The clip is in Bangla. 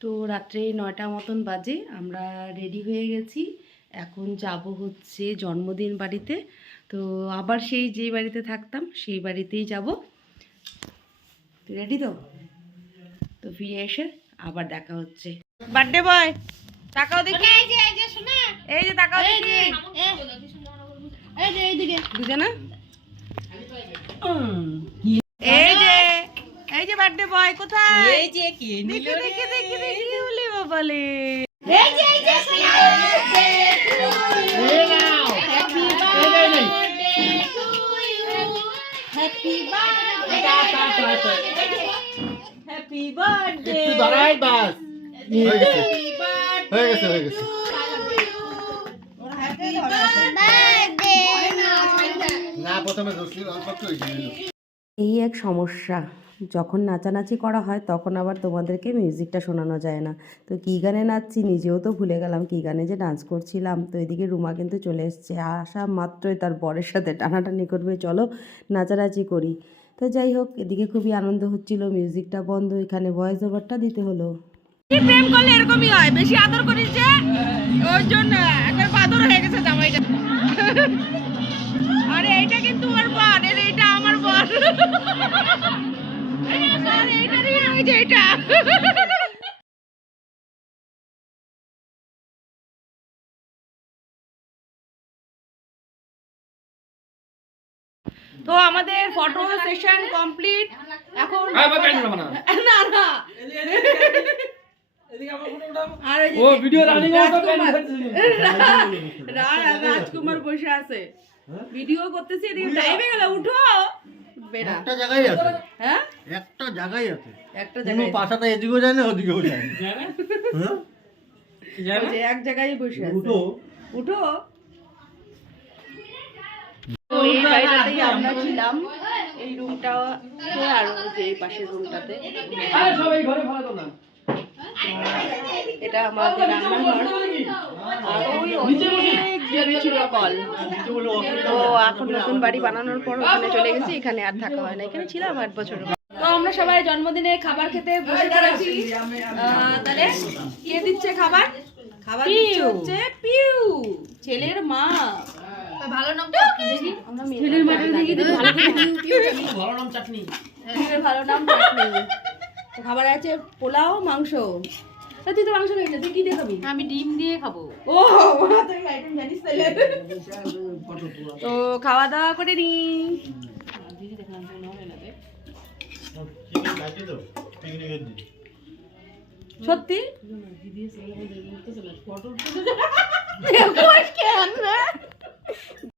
তো রাত্রে নয়টা মতন বাজে আমরা রেডি হয়ে গেছি এখন যাব হচ্ছে জন্মদিন বাড়িতে তো আবার সেই যে বাড়িতে থাকতাম সেই বাড়িতেই যাব রেডি তো তো ফিরে এসে আবার দেখা হচ্ছে বার্থডে বয় তাকাও দেখি এই যে তাকাও দেখি দুজনা এই যে এই যে বার্থডে বয় কোথায়? এই যে কে নিল দেখি দেখি দেখি দেখি বলে বাবালে। হ্যাপি বার্থডে একটু দাঁড়াই বাস। হয়ে গেছে। হয়ে গেছে হয়ে গেছে। না প্রথমে ধরছিল অল্প একটু এই এক সমস্যা। যখন নাচানাচি করা হয়, তখন আবার তোমাদেরকে মিউজিকটা শোনানো যায় না। তো কী গানে নাচছি নিজেও তো ভুলে গেলাম, কী গানে যে ডান্স করছিলাম। তো এদিকে রুমা কিন্তু চলে এসছে। আসা মাত্রই তার বরের সাথে টানাটানি করবে। চলো নাচানাচি করি। তো যাই হোক, এদিকে খুবই আনন্দ হচ্ছিল। মিউজিকটা বন্ধ, এখানে ভয়েস ওভারটা দিতে হলো। প্রেম করলে এরকমই হয়? বেশি আদর করিস যে ওই জন্য একবার হয়ে গেছে জামাইটা। আরে এইটা কিন্তু ওর আমার তো আমাদের ফটো সেশন কমপ্লিট এখন না? না রাজকুমার বসে আছে। ভিডিও করতেছি এদিকে টাইমে গেল উঠো। না একটা জায়গায় আছে। হ্যাঁ? একটা জায়গায় আছে। একটা কোনো জায়গায় পাশাটা এদিকেও যায় না ওদিকেও যায় না। হ্যাঁ? যে এক জায়গায় বসে আছে। উঠো। উঠো। তো এই বাড়িটাতেই আমরা ছিলাম। এই রুমটা আর ওই যে এই পাশের রুমটাতে সবাই ঘরে ভালো তো না। এটা আমাদের রান্নাঘর। আর ওই অনেক ছিল কল। তো এখন নতুন বাড়ি বানানোর পর ওখানে চলে গেছি এখানে আর থাকা হয় না। এখানে ছিলাম আট বছর তো আমরা সবাই জন্মদিনে খাবার খেতে বসে পড়েছি। তাহলে কে দিচ্ছে খাবার? খাবার দিচ্ছে হচ্ছে পিউ ছেলের মা। ভালো নাম দেখি। ছেলের মাটা দেখি ভালো ভালো নাম চাটনি। ভালো নাম চাটনি। খাবার আছে পোলাও মাংস। তুই তো মাংস খাবি না তুই কি দিয়ে খাবি? আমি ডিম দিয়ে খাব। ও তুই আইটেম জানিস তাহলে তো খাওয়া দাওয়া করে নি। সত্যি?